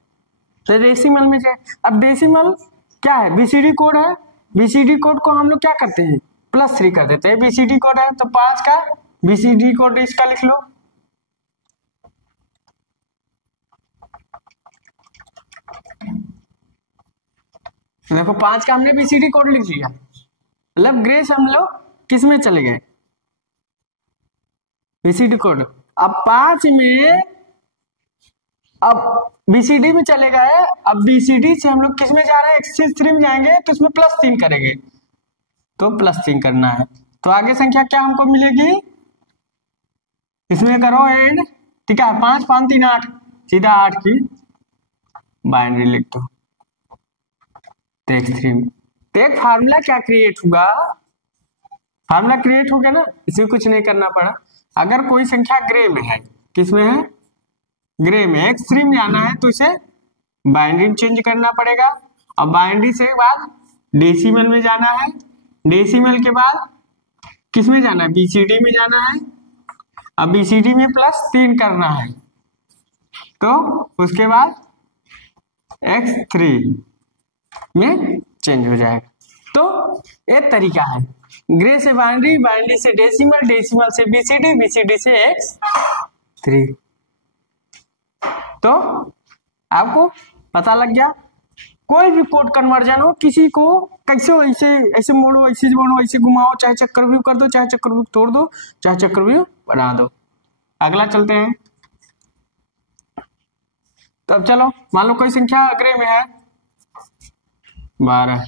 तो डेसिमल में जाए। अब डेसिमल क्या है, बीसीडी कोड है। बीसीडी कोड को हम लोग क्या करते हैं, +3 कर देते हैं। बीसीडी कोड है तो 5 का बीसीडी कोड इसका लिख लो, देखो 5 का हमने बीसीडी कोड लिख लिया, मतलब ग्रे से हम लोग किस में चले गए, बीसीडी कोड। अब 5 में अब बीसीडी में चले गए, अब बीसीडी से हम लोग किस में जा रहे हैं, एक्सरसाइज 3 में जाएंगे तो इसमें +3 करेंगे, तो +3 करना है। तो आगे संख्या क्या हमको मिलेगी, इसमें करो ऐड, ठीक है, 5 5 3 8, सीधा 8 की बाइनरी लिख दो, तो x3 में। तो एक फार्मूला क्या क्रिएट हुआ, फार्मूला क्रिएट हो गया ना, इसमें कुछ नहीं करना पड़ा। अगर कोई संख्या ग्रे में है, किस में है, ग्रे में, x3 में जाना है तो इसे बाइनरी में चेंज करना पड़ेगा। अब बाइनरी से बाद डेसिमल में जाना है, डेसिमल के बाद किस में जाना है, बीसीडी में जाना है। अब बीसीडी में +3 करना है, तो उसके बाद x3 में चेंज हो जाएगा। तो एक तरीका है, ग्रे से बाइनरी, बाइनरी से डेसिमल, डेसिमल से बीसीडी, बीसीडी से x3। तो आपको पता लग गया, कोई भी कोड कन्वर्जन हो, किसी को कैसे ऐसे ऐसे मोड़ो, ऐसे मोड़ो, ऐसे घुमाओ, चाहे चक्रव्यूह कर दो, चाहे चक्रव्यूह तोड़ दो, चाहे चक्रव्यूह बना दो। अगला चलते हैं। तब चलो, मान लो कोई संख्या ग्रे में है 12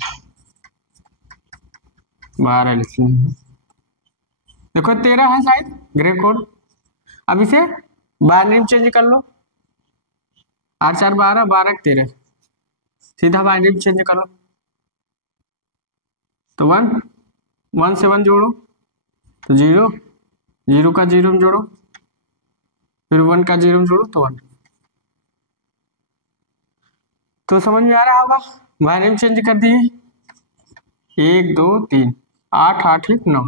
लिखनी है, देखो 13 है शायद ग्रे कोड। अब इसे बाइनरी में चेंज कर लो, 8 4 12 12 13, सीधा बाइनरी में चेंज कर लो। तो 1 1 से 1 जोड़ो तो 0, 0 का 0 में जोड़ो, फिर 1 का 0 में जोड़ो तो 1। तो समझ में आ रहा होगा, बाइनरी में चेंज कर दिए, 1 2 3 8 8 1 9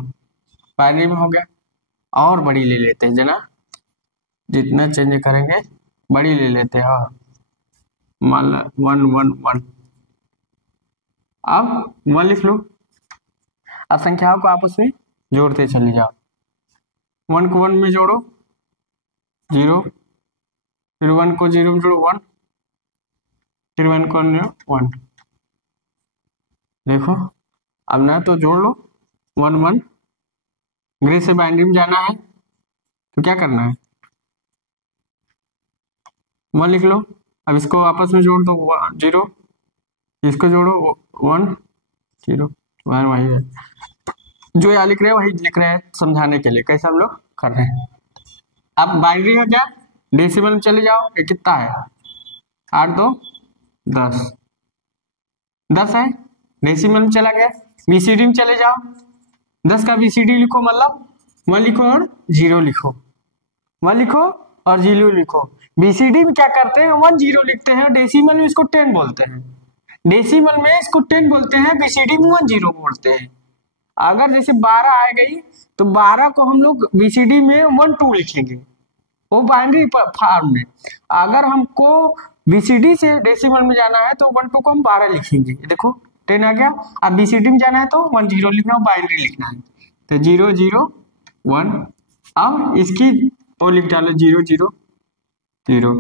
बाइनरी में हो गया। और बड़ी ले लेते हैं जना, जितना चेंज करेंगे बड़ी ले लेते हैं। और मान लो 1 1 1, अब 1 लिख लो। अब संख्याओं को आपस में जोड़ते चले जाओ, 1 को 1 में जोड़ो 0, फिर 1 को 0 में जोड़ो 1, फिर 1 को 1। देखो अब ना तो जोड़ लो 1 1, ग्रे से बाइनरी में जाना है तो क्या करना है, 1 लिख लो। अब इसको आपस में जोड़ दो 0, इसको जोड़ो 1 0, वही है जो यहाँ लिख रहे हैं वही लिख रहे हैं, समझाने के लिए कैसे हम लोग कर रहे हैं। अब बाइनरी है क्या, डेसिमल में चले जाओ, ये कितना है 8 2 10, 10 है, डेसिमल में चला गया। बीसीडी में चले जाओ, 10 का बीसीडी लिखो, मतलब 1 लिखो और 0 लिखो, 1 लिखो और 0 लिखो। बीसीडी में क्या करते हैं, 1 0 लिखते हैं, डेसिमल में इसको 10 बोलते हैं, डेसिमल में इसको 10 बोलते हैं, बीसीडी में 1 0 बोलते हैं। अगर जैसे 12 आ गई तो 12 को हम लोग बीसीडी में 1 2 लिखेंगे, वो बाइनरी फॉर्म में। अगर हमको बीसीडी से डेसिमल में जाना है तो 1 2 को हम 12 लिखेंगे, देखो 10 आ गया। अब बीसीडी में जाना है तो 1 0 लिखना, बाइनरी लिखना है, तो 0 0 1। अब इसकी वो लिख डालो 0 0 0।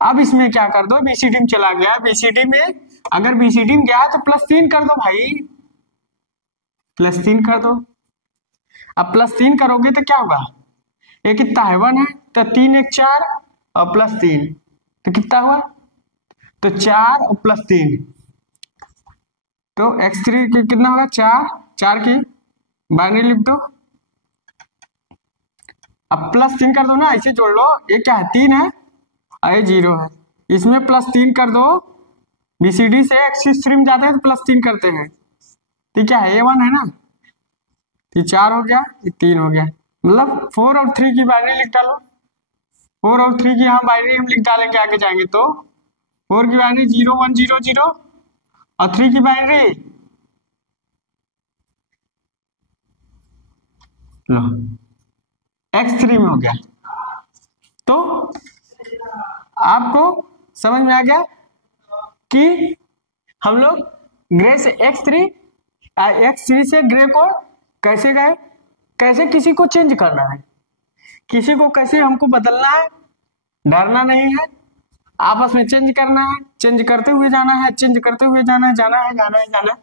अब इसमें क्या कर दो, बीसीडी में चला गया, बीसीडी में अगर बीसीडी में गया तो +3 कर दो भाई, +3 कर दो। अब +3 करोगे तो क्या होगा, ये कितना है 1 है, तो 3 1 4 और +3 तो कितना हुआ, तो 4 और +3, तो x3 कितना होगा 4, 4 की बाइनरी लिख दो। अब +3 कर दो ना, ऐसे जोड़ लो, ये क्या है 3 है और ये 0 है, इसमें +3 कर दो, बीसीडी से एक्स स्ट्रीम जाते हैं तो +3 करते हैं, तो क्या है A1 है ना, ये 4 हो गया, ये 3 हो गया, मतलब 4 और 3 की बाइनरी लिख डालो। 4 और 3 की यहाँ बाइनरी हम लिख डालेंगे आगे जाएंगे तो 4 की बाइनरी 0 1 0 0 और 3 की बाइनरी लो x3 में हो गया। तो आपको समझ में आ गया कि हम लोग ग्रे से x3 से ग्रे को कैसे गए, कैसे किसी को चेंज करना है, किसी को कैसे हमको बदलना है, डरना नहीं है, आपस में चेंज करना है, चेंज करते हुए जाना है, चेंज करते हुए जाना है, जाना है जाना है जाना है,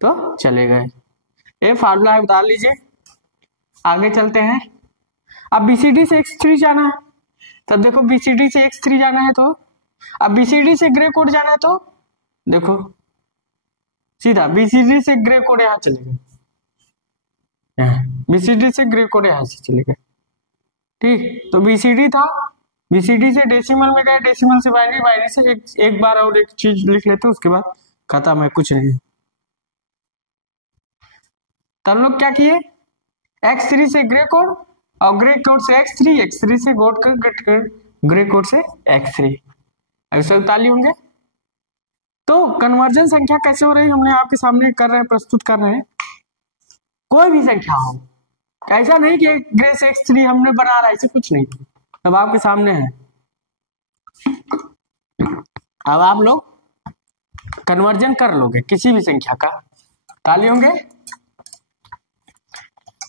तो चले गए। ये फार्मूला है, बता लीजिए। आगे चलते हैं। अब बीसीडी से x3 जाना है, तब देखो बीसीडी से x3 जाना है, तो अब बीसीडी से ग्रे कोड जाना है, तो देखो सीधा बीसीडी से ग्रे कोड यहाँ चले गए, बीसीडी से ग्रे कोड यहाँ से चले गए। ठीक, तो बीसीडी था, बीसीडी से डेसिमल में गए, डेसिमल से बाइनरी, बाइनरी से एक बार और एक चीज लिख लेते, उसके बाद खत्म है, कुछ नहीं। तब लोग क्या किए, x3 से ग्रे कोड और ग्रे कोड से x3, x3 से ग्रे कोड से x3, ऐसे उताली होंगे। तो कन्वर्जन संख्या कैसे हो रही हमने आपके सामने कर रहे हैं, प्रस्तुत कर रहे हैं। कोई भी संख्या हो, ऐसा नहीं कि ग्रे से x3 हमने बना रहा है, ऐसे कुछ नहीं, अब आपके सामने है। अब आप लोग कन्वर्जन कर लोगे किसी भी संख्या का, ताली होंगे।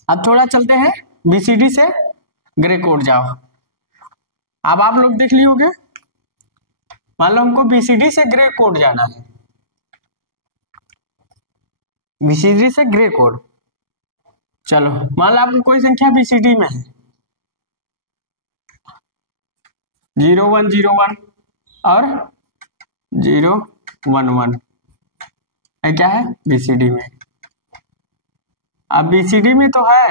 अब थोड़ा चलते हैं, बीसीडी से ग्रे कोड जाओ। अब आप लोग देख लिए होंगे, मान लो हमको बीसीडी से ग्रे कोड जाना है, बीसीडी से ग्रे कोड। चलो मान लो आपको कोई संख्या बीसीडी में है 0 1 0 1 और 0 1 1, क्या है बीसीडी में। अब बीसीडी में तो है,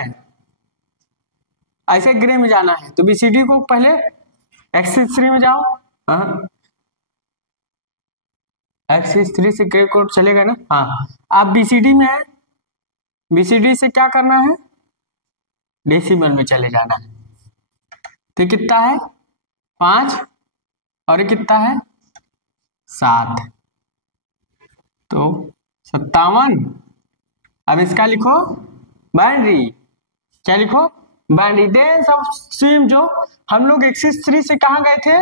ऐसे ग्रे में जाना है, तो बीसीडी को पहले x3 में जाओ, x3 से ग्रे कोड चलेगा ना। हाँ, आप बीसीडी में है, बीसीडी से क्या करना है, डेसिमल में चले जाना है। तो कितना है 5 और ये कितना है 7, तो 57। अब इसका लिखो बाइनरी, क्या लिखो बाइनरी। देन सब सेम, जो हम लोग x3 से कहाँ गए थे,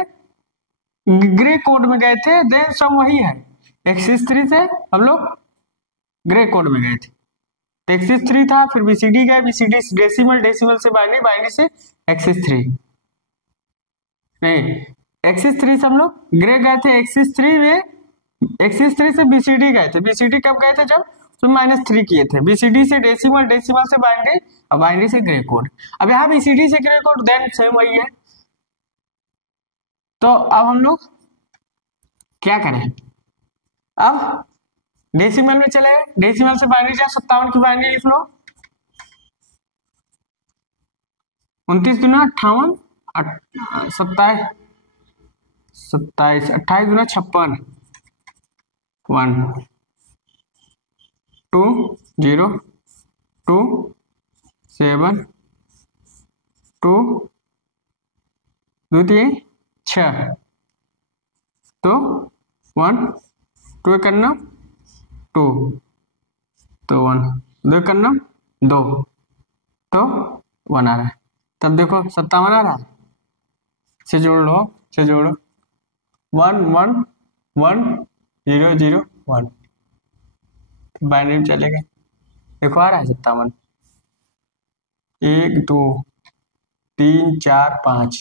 ग्रे कोड में गए थे, देन सब वही है। x3 से हम लोग ग्रे कोड में गए थे, तो x3 था, फिर बीसीडी गए, बीसीडी से डेसिमल, डेसिमल से बाइनरी, बाइनरी से x3 नहीं, x3 से हम लोग ग्रे गए थे, x3 में x3 से बीसीडी गए थे। बीसीडी कब गए थे, जब तो -3 किए थे। बीसीडी से डेसिमल, डेसिमल से बाइनरी और बाइनरी से ग्रे कोड। अब यहाँ बीसीडी से ग्रे कोड, देन सेम वही है। तो अब हम लोग क्या करें, अब डेसिमल में चले, डेसिमल से बाइनरी जाए, 57 की बाइनरी लिख लो, 29 दूना 58, 27 27, 28 दूना 56, 1 2 0 2 7 2 2 3 6, तो 1 2 करना 2, तो 1 2 करना 2, तो 1 आ रहा है। तब देखो 57 आ रहा है, से जोड़ लो, से जोड़ो 1 1 1 0 0 1, बाइनरी में चले गए, देखो आ रहा है 57, 1 2 3 4 5,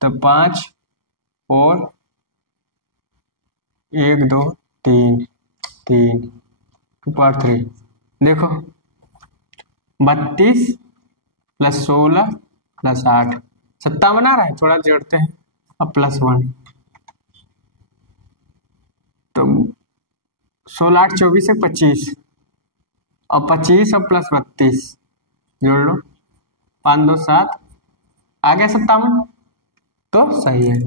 तो 5 और 1 2 3 3 2 पावर 3, देखो 32 + 16 + 8, 57 आ रहा है, थोड़ा जोड़ते हैं, अब +1, तो 16 8 24 है 25, और 25 और +32 जोड़ लो, 5 2 7, आ गया 57, तो सही है,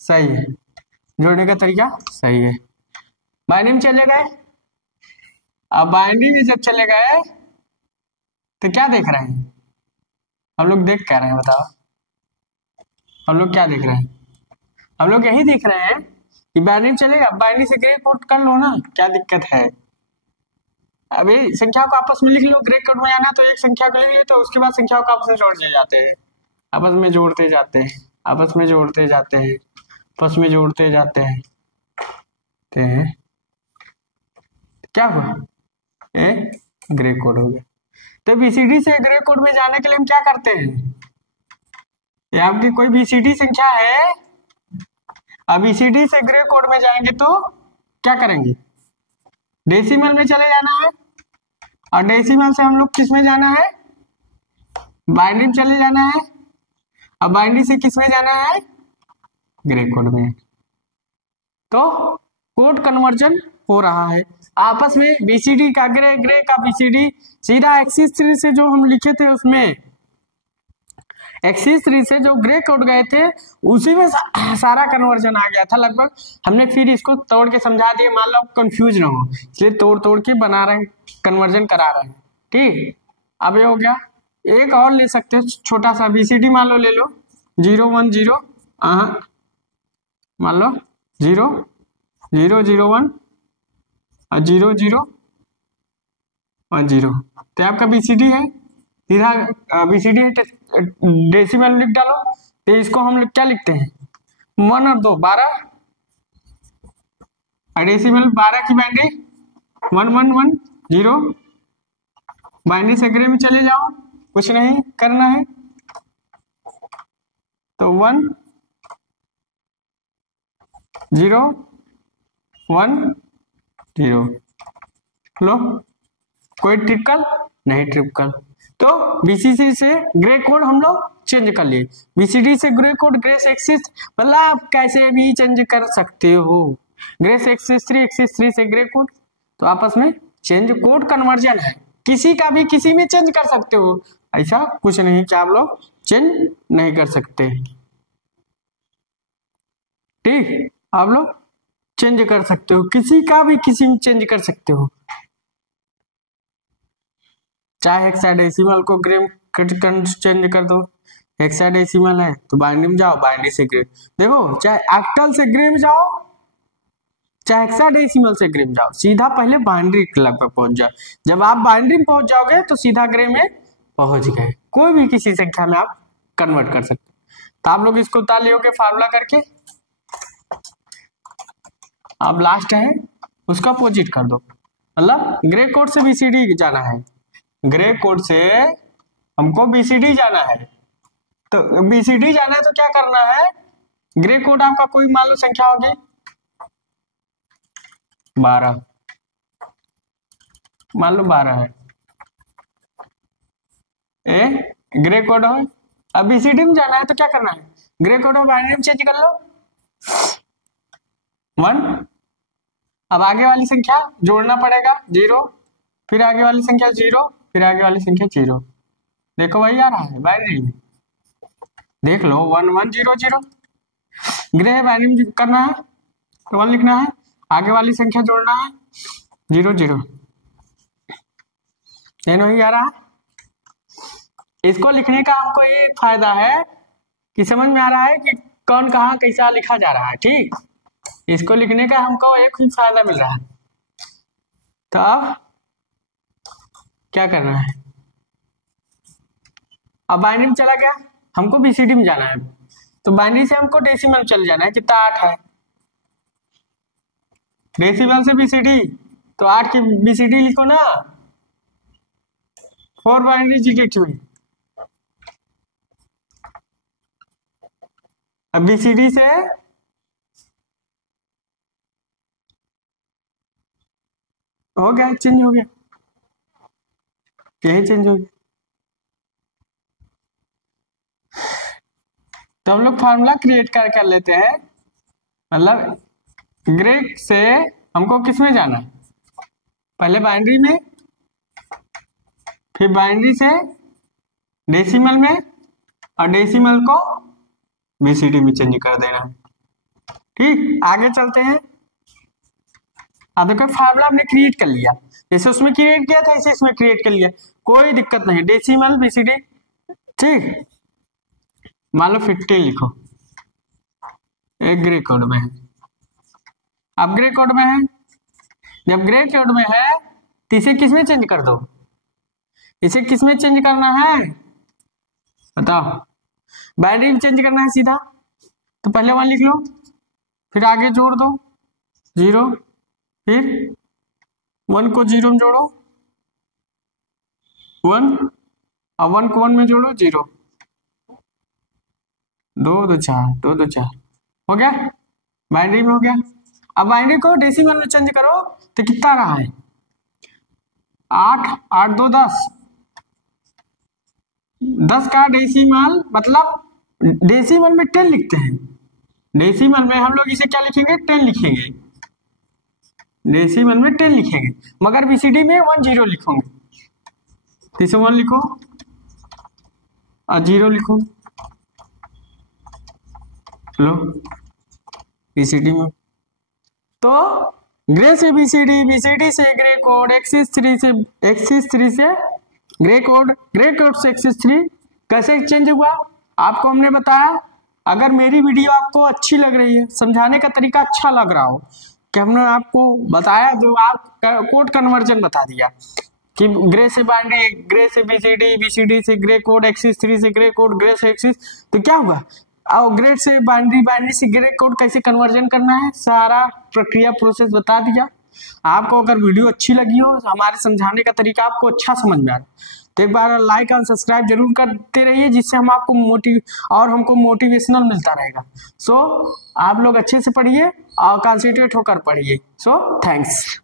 सही है। जोड़ने का तरीका सही है। बाइनरी में चले गए, अब बाइनरी में जब चले गए तो क्या देख रहे हैं हम लोग? देख क्या रहे हैं बताओ? हम लोग क्या देख रहे हैं? हम लोग यही देख रहे हैं कि बाइनरी में चलेगा, बाइनरी से ग्रे कोड कर लो ना, क्या दिक्कत है? अभी संख्याओं को आपस में लिख लो, ग्रे कोड में आना तो एक संख्या को लिख लो, तो उसके बाद संख्याओं को आपस में जोड़ते जाते हैं, आपस में जोड़ते जाते हैं, आपस में जोड़ते जाते हैं, आपस में जोड़ते जाते हैं। क्या हुआ? ए ग्रे कोड हो गया। तो बीसीडी से ग्रे कोड में जाने के लिए हम क्या करते हैं? ये आपकी कोई बीसीडी संख्या है, अब बीसीडी से ग्रे कोड में जाएंगे तो क्या करेंगे? डेसिमल में चले जाना है, और डेसिमल से हम लोग किस में जाना है? बाइनरी में चले जाना है, अब बाइनरी से किस में जाना है? ग्रे कोड में। तो कोड कन्वर्जन हो रहा है आपस में। बीसीडी का ग्रे, ग्रे का बीसीडी, सीधा एक्सिस 3 से जो हम लिखे थे उसमें, एक्सिस 3 से जो ग्रे कोड गए थे उसी में सारा कन्वर्जन आ गया था लगभग। हमने फिर इसको तोड़ के समझा दिया, मान लो कंफ्यूज ना हो, इसलिए तोड़ तोड़ के बना रहे हैं, कन्वर्जन करा रहे हैं। ठीक, अब ये हो गया। एक और ले सकते हो छोटा सा बीसीडी, मान लो ले लो 0 1 0, मान लो 0 0 0 1 और 0 0 1 0, तो आपका बीसीडी है, सीधा बीसीडी है। डेसिमल लिख डालो, तो इसको हम लोग क्या लिखते हैं? 1 और 2 12, और डेसिमल 12 की बाइनरी 1 1 1 0। बाइनरी से ग्रे में चले जाओ, कुछ नहीं करना है, तो 1 0 1 0। लो, कोई ट्रिपल नहीं, ट्रिपल। तो बीसीडी से ग्रे कोड हम लोग चेंज कर लिए, बीसीडी से ग्रे कोड, ग्रे से एक्सिस, मतलब आप कैसे भी चेंज कर सकते हो, ग्रे से एक्सिस 3, एक्सिस 3 से ग्रे कोड, तो आपस में चेंज, कोड कन्वर्जन है। किसी का भी किसी में चेंज कर सकते हो, ऐसा कुछ नहीं कि आप लोग चेंज नहीं कर सकते। ठीक, आप लोग चेंज कर सकते हो, किसी का भी किसी में चेंज कर सकते हो, चाहे हेक्साडेसिमल को ग्रे चेंज कर दो, हेक्साडेसिमल है तो बाइनरी में जाओ, बाइनरी से ग्रे, देखो चाहे ऑक्टल से ग्रे में जाओ, चाहे हेक्साडेसिमल से ग्रे में जाओ, सीधा पहले बाइनरी क्लब पे पहुंच जाओ। जब आप बाइनरी में पहुंच जाओगे तो सीधा ग्रे में पहुंच गए, कोई भी किसी संख्या में आप कन्वर्ट कर सकते। तो आप लोग इसको उतार लियोगे फार्मूला करके, अब लास्ट है उसका अपोजिट कर दो, मतलब ग्रे कोड से बीसीडी जाना है, ग्रे कोड से हमको बीसीडी जाना है, तो बीसीडी जाना है तो क्या करना है? ग्रे कोड आपका कोई मान लो संख्या होगी 12, मान लो 12 है, ए ग्रे कोड हो, अब बीसीडी में जाना है तो क्या करना है? ग्रे कोड हो बाइनरी में चेंज कर लो 1, अब आगे वाली संख्या जोड़ना पड़ेगा 0, फिर आगे वाली संख्या 0, फिर आगे वाली संख्या 0। देखो वही आ रहा है बाइनरी में, देख लो 1 1 0 0, ग्रे है बाइनरी में करना है तो 1 लिखना है, आगे वाली संख्या जोड़ना है 0 0, वही आ रहा है। इसको लिखने का हमको ये फायदा है कि समझ में आ रहा है कि कौन कहाँ कैसा लिखा जा रहा है। ठीक, इसको लिखने का हमको एक ही फायदा मिल रहा है। तो अब क्या करना है? अब बाइनरी में चला गया, हमको बीसीडी में जाना है, तो बाइनरी से हमको डेसिमल में चले जाना है, कितना 8 है, डेसिमल से बीसीडी, तो 8 की बीसीडी लिखो ना 4 बाइनरी डिजिट में। अब बीसीडी से हो गया, चेंज हो गया, यही चेंज हो गया। तो हम लोग फार्मूला क्रिएट कर लेते हैं, मतलब ग्रे से हमको किस में जाना है? पहले बाइनरी में, फिर बाइनरी से डेसिमल में, और डेसिमल को बीसीडी में चेंज कर देना है। ठीक, आगे चलते हैं। अब देखो फार्मूला हमने क्रिएट कर लिया, जैसे उसमें क्रिएट किया था ऐसे इसमें क्रिएट कर लिया, कोई दिक्कत नहीं। डेसिमल बीसीडी, ठीक, मान लो 50 लिखो, एक ग्रे कोड में है। अब ग्रे कोड में है, जब ग्रे कोड में है तो इसे किस में चेंज कर दो, इसे किस में चेंज करना है बताओ। बाइनरी में चेंज करना है सीधा, तो पहले 1 लिख लो, फिर आगे जोड़ दो 0, फिर 1 को 0 में जोड़ो 1, और 1 को 1 में जोड़ो 0, 2 2 4, 2 2 4 हो गया, बाइनरी में हो गया। अब बाइनरी को डेसिमल में चेंज करो तो कितना रहा है 8, 8 2 10, 10 का डेसिमल मतलब डेसिमल में 10 लिखते हैं, डेसिमल में हम लोग इसे क्या लिखेंगे 10 लिखेंगे, डेसिमल में 10 लिखेंगे, मगर बीसीडी में 1 0 लिखोगे, तो इसे 1 लिखो और 0 लिखो, लो बीसीडी में। तो ग्रे से बीसीडी, बीसीडी से ग्रे कोड, एक्सिस 3 से ग्रे कोड, ग्रे कोड से एक्सिस 3 कैसे चेंज हुआ आपको हमने बताया। अगर मेरी वीडियो आपको अच्छी लग रही है, समझाने का तरीका अच्छा लग रहा हो, कि हमने आपको बताया जो आप कोड कन्वर्जन बता दिया कि ग्रे से बाइनरी, ग्रे से बीसीडी, बीसीडी से ग्रे कोड, एक्सिस 3 से ग्रे कोड, ग्रे से एक्सिस, तो क्या हुआ और ग्रे से बाइनरी, बाइनरी से ग्रे कोड कैसे कन्वर्जन करना है, सारा प्रक्रिया प्रोसेस बता दिया। आपको अगर वीडियो अच्छी लगी हो, हमारे समझाने का तरीका आपको अच्छा समझ में आ रहा है, तो एक बार लाइक और सब्सक्राइब जरूर करते रहिए, जिससे हम आपको हमको मोटिवेशनल मिलता रहेगा। सो आप लोग अच्छे से पढ़िए और कॉन्सेंट्रेट होकर पढ़िए। So thanks.